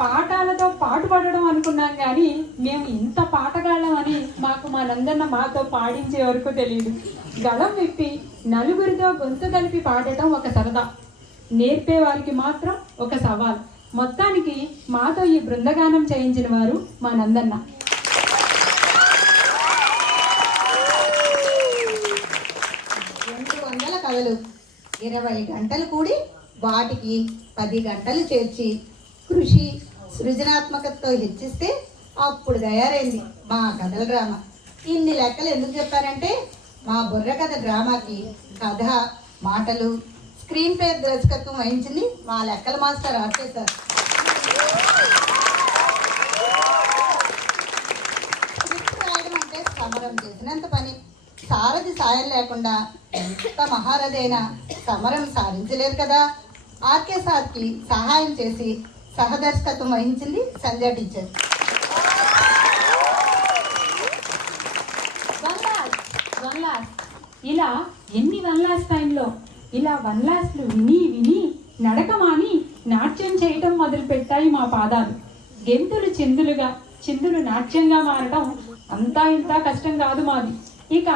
పాఠాలతో పాటు పడడం అనుకున్నాం కానీ మేము ఇంత పాటగాళ్ళం అని మాకు మా నందన్న మాతో పాడించే వరకు తెలియదు. గళం విప్పి నలుగురితో గొంతు కలిపి పాడటం ఒక సరదా, నేర్పే వారికి మాత్రం ఒక సవాల్. మొత్తానికి మాతో ఈ బృందగానం చేయించిన వారు మా నందన్న. కథలు 20 గంటలు కూడి వాటికి 10 గంటలు చేర్చి కృషి సృజనాత్మకతతో హెచ్చిస్తే అప్పుడు తయారైంది మా కథల డ్రామా. ఇన్ని లెక్కలు ఎందుకు చెప్పారంటే మా బుర్రకథ డ్రామాకి కథ, మాటలు, స్క్రీన్ ప్లే దర్శకత్వం వహించింది మా లెక్కల మాస్టర్ ఆర్చేశారు. స్క్రిప్ట్ రాయడం అంటే సమరం చేసినంత పని. సారథి సాయం లేకుండా ఎంత మహారథైనా సమరం సాధించలేరు కదా. ఆర్కే సార్కి సహాయం చేసి సహదర్శకత్వం వహించింది సంజయ్ టీచర్. వన్ లాస్ ఇలా ఎన్ని వన్ లాస్ టైంలో ఇలా వన్ లాస్లు విని విని నడకమాని నాట్యం చేయటం మొదలు పెట్టాయి మా పాదాలు. గెంతులు చిందులుగా, చిందులు నాట్యంగా మారడం అంతా ఇంత కష్టం కాదు మాది. ఇక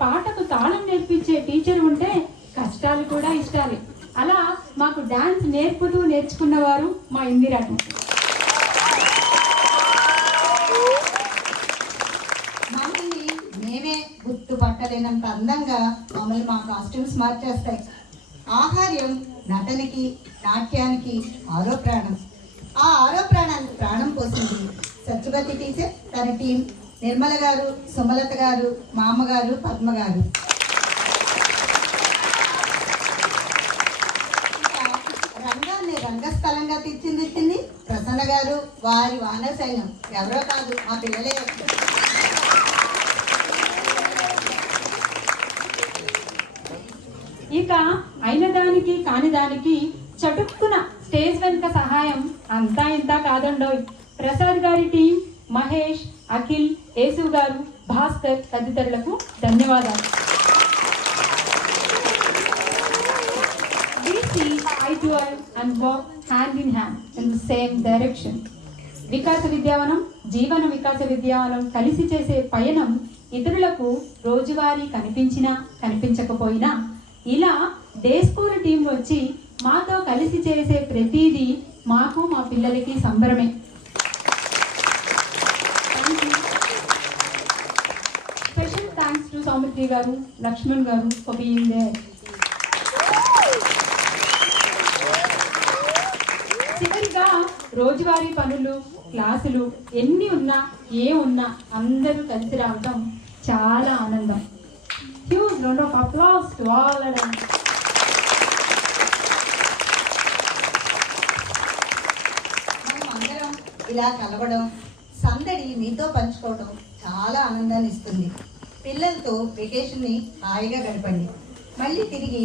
పాటకు తాళం నేర్పించే టీచర్ ఉంటే కష్టాలు కూడా ఇష్టాలే. అలా మాకు డాన్స్ నేర్పుతూ నేర్చుకున్నవారు మా ఇందిరా టీచర్. మమ్మల్ని మేమే గుర్తుపట్టలేనంత అందంగా మమ్మల్ని మా కాస్ట్యూమ్స్ మార్చేస్తాయి. ఆహార్యం నటనకి, నాట్యానికి ఆరో ప్రాణం. ఆ ఆరో ప్రాణానికి ప్రాణం పోసింది సత్యవతి టీచర్, తన టీం నిర్మల గారు, సుమలత గారు, మా అమ్మగారు, పద్మ గారు. రంగాన్ని రంగస్థలంగా తీర్చిదిద్దింది ప్రసన్న గారు, వారి వానర సైన్యం. ఎవరో కాదు, మా పిల్లలే. ఇక అయిన దానికి కాని దానికి చటుక్కున స్టేజ్ వెనుక సహాయం అంతా ఇంత కాదండోయ్. ప్రసాద్ గారి టీం, మహేష్, అఖిల్, యేసు గారు, భాస్కర్ తదితరులకు ధన్యవాదాలు. We see eye to eye and walk hand in hand in the same direction. వికాస విద్యావనం, జీవన వికాస విద్యావనం కలిసి చేసే పయనం ఇతరులకు రోజువారీ కనిపించినా కనిపించకపోయినా ఇలా డే స్కూల్ టీం వచ్చి మాతో కలిసి చేసే ప్రతిదీ మాకు మా పిల్లలకి సంబరమే. Special thanks to Saumitri garu, Lakshman garu for being there. చివరిగా రోజువారీ పనులు, క్లాసులు ఎన్ని ఉన్నా ఏ ఉన్నా అందరూ కలిసి రావడం చాలా ఆనందం. Huge round of applause to all of them. మనం అందరం ఇలా కలవడం, సందడి మీతో పంచుకోవడం చాలా ఆనందాన్ని ఇస్తుంది. పిల్లలతో వెకేషన్ని హాయిగా గడపండి. మళ్ళీ తిరిగి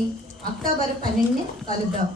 అక్టోబర్ 12 కలుద్దాం.